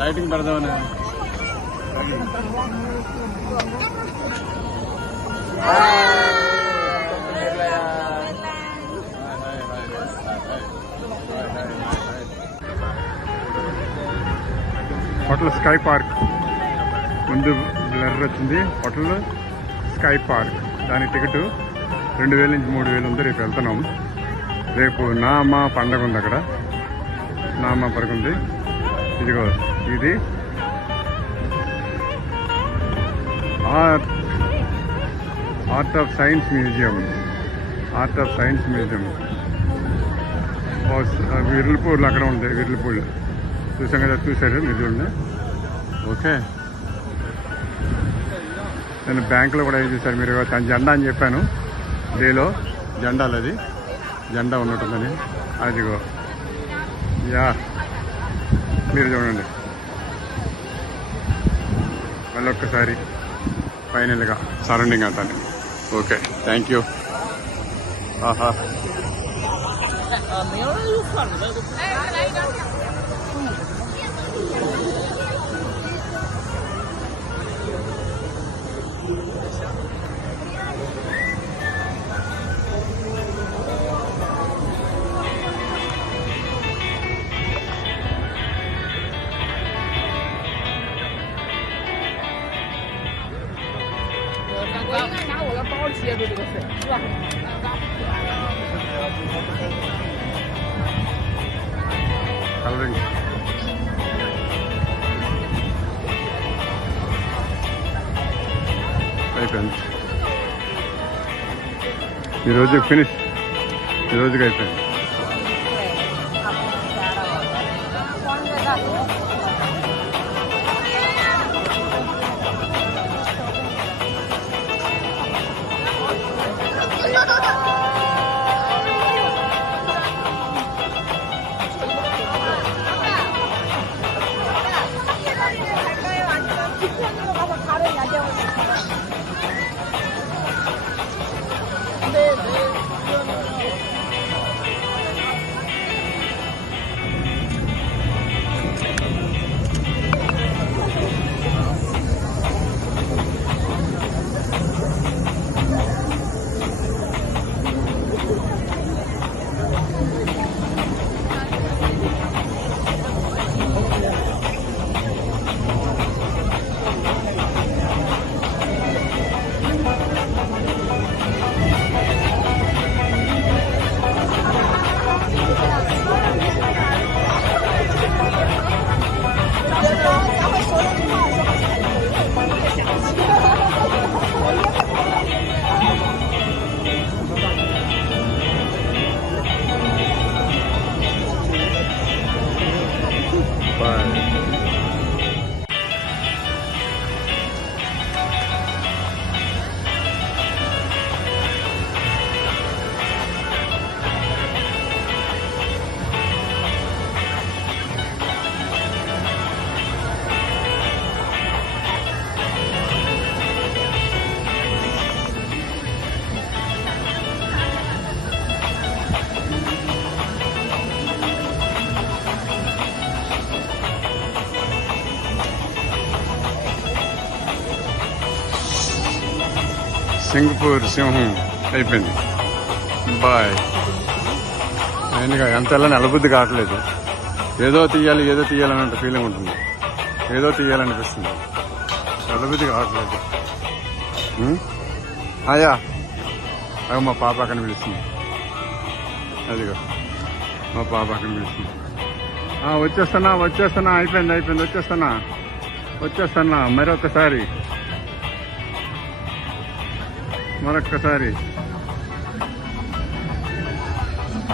Lighting పెడదామని hotel sky park ముందు blur వచ్చింది. హోటల్ స్కై పార్క్ దాని టికెట్ 2000 నుంచి 3000 ఉంది. రేపు వెళ్తున్నాం. రేపు నామ పండగ ఉంది. అక్కడ నామ పండగ ఉంది. ఇదిగో ఇది art of science museum. Art of science museum విర్లపూర్లో అక్కడ ఉంది. విర్లపూర్లో చూసాం కదా, చూసారు మీరు చూడండి. ఓకే, నేను బ్యాంకులో కూడా ఏం చూశారు మీరు. తన జెండా అని చెప్పాను డేలో. జెండాలు అది జెండా ఉన్నట్టుందని. అదిగో యా మీరు చూడండి. మళ్ళీ ఒక్కసారి ఫైనల్గా సరౌండింగ్ అంటాను. Okay, thank you. ఆహా, కలరింగ్ అయిపోయింది. ఈరోజు ఫినిష్. ఈరోజుకి అయిపోయింది. సింగపూర్ సింహం అయిపోయింది. బాయ్. అయినగా ఎంత వెళ్ళని అలబుద్ధి కావట్లేదు. ఏదో తీయాలనంటే ఫీలింగ్ ఉంటుంది. ఏదో తీయాలనిపిస్తుంది. అలబుద్ధి కావట్లేదు. అయ్యా అవి మా పాప అక్కడ పిలుస్తుంది. అదిగో మా పాప అక్కడ పిలుస్తుంది. వచ్చేస్తున్నా. అయిపోయింది. వచ్చేస్తున్నా మరొకసారి.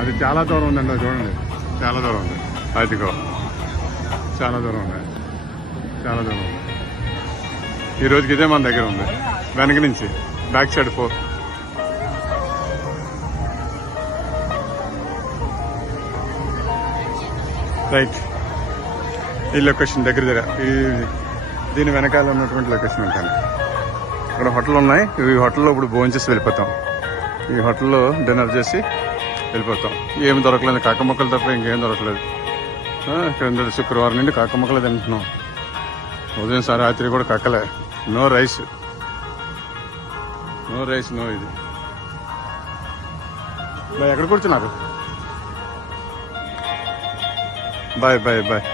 అది చాలా దూరం ఉందండి. అది చూడండి, చాలా దూరం ఉంది. అదిగో చాలా దూరం ఉంది. ఈ రోజుకి ఇదే మన దగ్గర ఉంది. వెనక నుంచి బ్యాక్ సైడ్ 4. రైట్. ఈ లొకేషన్ దగ్గర దీని వెనకాల ఉన్నటువంటి లొకేషన్ అంటాను. ఇక్కడ హోటల్ ఉన్నాయి. ఈ హోటల్లో ఇప్పుడు భోజనం చేసి వెళ్ళిపోతాం. ఈ హోటల్లో డిన్నర్ చేసి వెళ్ళిపోతాం. ఏమి దొరకలేదు, కాక మొక్కలు తప్ప ఇంకేం దొరకలేదు. క్రింద శుక్రవారం నుండి కాక మొక్కలు తింటున్నాం. ఉదయం రాత్రి కూడా కక్కలే. No rice, no rice, no ఇది. బాయ్, ఎక్కడ కూర్చున్నారు? Bye bye bye.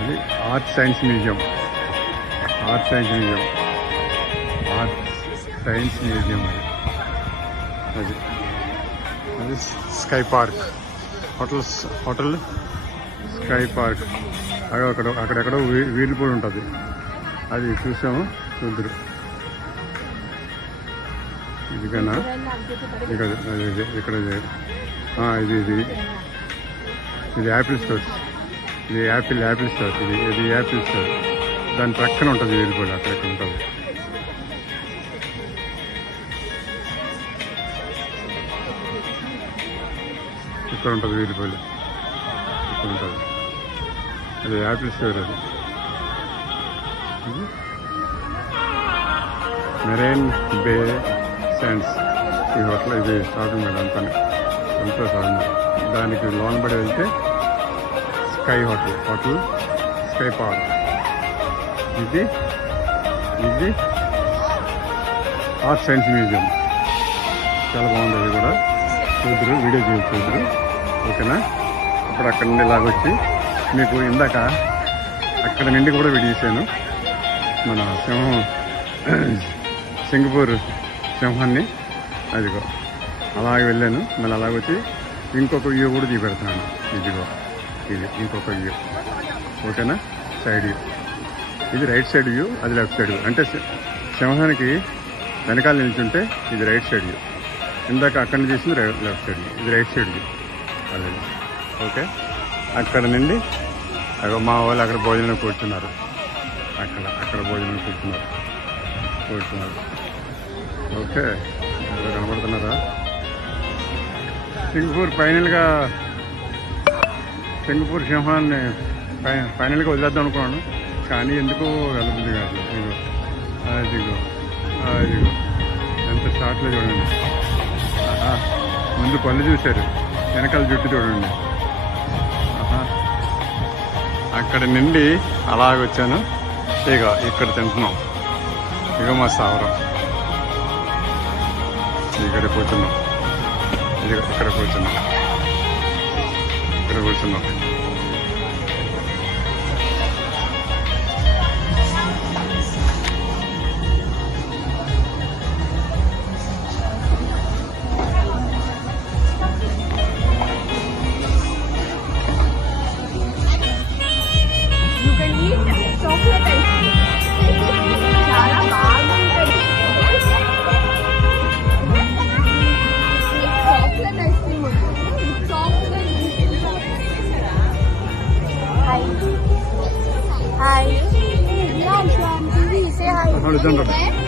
అది art science museum, art science museum, art science museum. అది అది sky park, hotel sky park. అక్కడెక్కడో వీలుపూడి ఉంటుంది, అది చూసాము. చూద్దరు ఇది కన్నా ఇక్కడ ఇది యాపిల్ స్టోర్స్, ఇది యాపిల్ స్టోర్, ఇది యాపిల్ స్టోర్. దాని ప్రక్కన ఉంటుంది వీలుపూడి, అక్కడెక్కడ ఉంటుంది. ఇక్కడ ఉంటుంది వీలుపూడి, ఇక్కడ ఉంటుంది. అది యాపిల్ స్టోర్. అది మెరైన్ బే శాండ్స్ ఈ హోటల్. ఇది షాపింగ్ మేడం అంతానే, ఎంతో షాపింగ్. దానికి లోనబడి వెళ్తే స్కై హోటల్ స్కై పార్క్. ఇది ఆర్ట్ సైన్స్ మ్యూజియం, చాలా బాగుంది. అది కూడా చూద్దరు, వీడియో చూద్దరు. ఓకేనా? అప్పుడు అక్కడ నుండి ఇలాగొచ్చి మీకు ఇందాక అక్కడ నుండి కూడా వీడియో చేశాను. మన సింగపూర్ సింహాన్ని, అదిగో అలాగే వెళ్ళాను. మళ్ళీ అలాగొచ్చి ఇంకొక వ్యూ కూడా చూపెడుతున్నాను. ఇదిగో ఇది ఇంకొక వ్యూ. ఓకేనా? Side view. ఇది రైట్ సైడ్ వ్యూ, అది లెఫ్ట్ సైడ్ వ్యూ. అంటే సింహానికి వెనకాల నిల్చుంటే ఇది రైట్ సైడ్ వ్యూ, ఇందాక అక్కడ నుంచి చేసింది లెఫ్ట్ సైడ్ వ్యూ, ఇది రైట్ సైడ్ వ్యూ. అదే ఓకే. అక్కడ నుండి మా వాళ్ళు అక్కడ భోజనం కూర్చున్నారు, అక్కడ భోజనం కూర్చున్నారు. ఓకే, కనబడుతున్నారా? సింగపూర్ సింహాన్ని ఫైనల్గా వదిలేద్దాం అనుకున్నాను, కానీ ఎందుకో వెళ్ళబుద్ధి కాదు. అదిగో ఎంత షార్ట్లో చూడండి. ముందు పళ్ళు చూశారు, వెనకాల జుట్టు చూడండి. అక్కడ నుండి అలాగొచ్చాను. ఇక్కడ తింటున్నాం. ఇక మా స్థావరం ఇక్కడ కూర్చున్నాం. ఇక్కడ కూర్చున్నాం.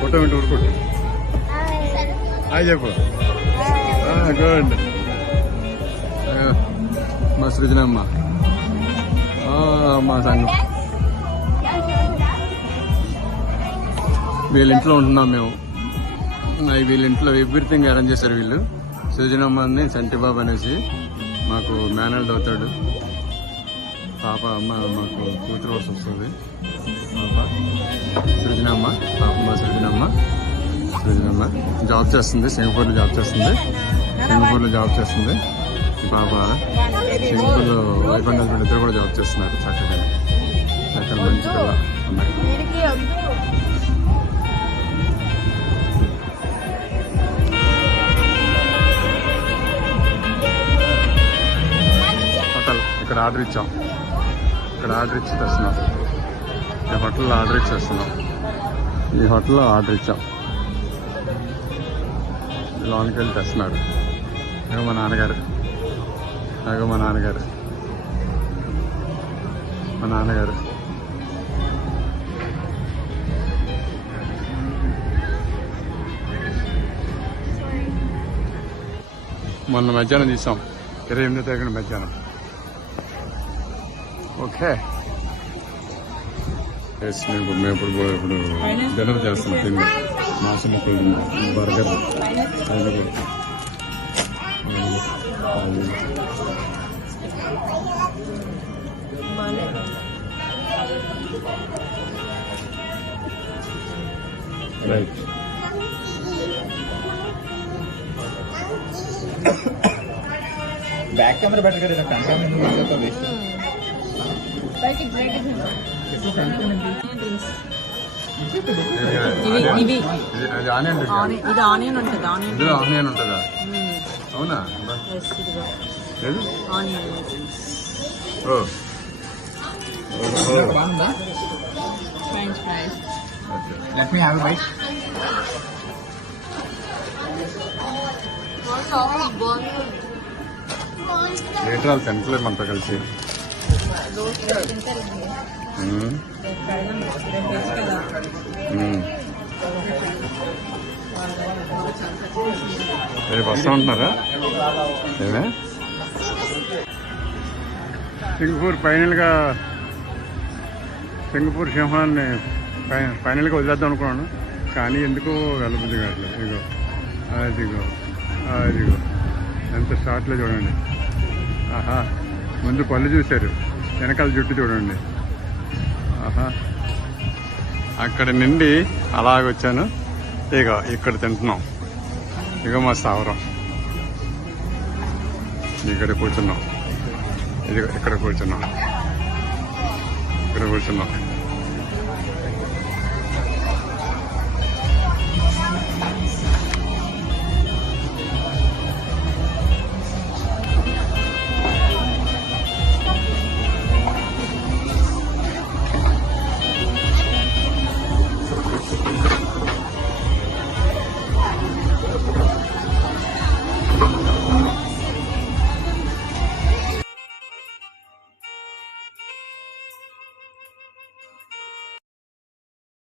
ఫోటో వింటూ ఊరుకోండి. హాయ్ చెప్పు. గుడ్. మా సృజనమ్మ, మా సంఘం. వీళ్ళ ఇంట్లో ఉంటున్నాం మేము. వీళ్ళ ఇంట్లో ఎవ్రీథింగ్ అరేంజ్ చేశారు వీళ్ళు. సృజనమ్మని చంటిబాబు అనేసి మాకు మేనల్డ్ అవుతాడు. పాప అమ్మ మాకు కూతురు వస్తుంది. పాప సృజనమ్మ, మా సృజనమ్మ జాబ్ చేస్తుంది. సింగపూర్లో జాబ్ చేస్తుంది. పాప సింగపూర్లో వైఫ్ అండ్ హస్బెండ్ ఇద్దరు కూడా జాబ్ చేస్తున్నారు. చక్కగా అక్కడ మంచి పిల్ల ఉన్నాయి. హోటల్ ఇక్కడ ఆర్డర్ ఇచ్చి తెస్తున్నాం. ఈ హోటల్లో ఆర్డర్ ఇచ్చాం. లోనికి వెళ్ళి తెస్తున్నారు. మా నాన్నగారు మొన్న మధ్యాహ్నం తీసాం, 28వ తారీఖున మధ్యాహ్నం. ఓకే, మేము ఇప్పుడు డిన్నర్ చేస్తున్నాం. తిండి మాంసం, burger, right. Back camera better కదా, ఫ్రంట్ కెమెరా వేస్ట్. ఇది ఆనియన్ ఇది ఆనియన్ ఉంటుంది. ఆనియన్ ఇందులో ఆనియన్ ఉంటుందా? అవునా? లేదు. ఆనియన్ ఓ బాగుందా? French fries. Let me have a byte. ఏంటి వాళ్ళు తింటలేదు మనతో కలిసి. రేపు వస్తూ ఉంటున్నారా? ఏమే సింగపూర్ సింహాన్ని ఫైనల్గా వదిలేద్దాం అనుకున్నాను, కానీ ఎందుకో వెళ్ళబుద్ధి కావట్లేదు. ఇదిగో అదిగో అదిగో ఎంత షార్ట్లో చూడండి. ఆహా, ముందు పళ్ళు చూశారు, వెనకాల జుట్టు చూడండి. ఆహా, అక్కడ నుండి అలాగొచ్చాను. ఇగో ఇక్కడ తింటున్నాం. ఇగో మా స్థావరం. ఇక్కడ కూర్చున్నాం. ఇదిగో ఇక్కడ కూర్చున్నాం.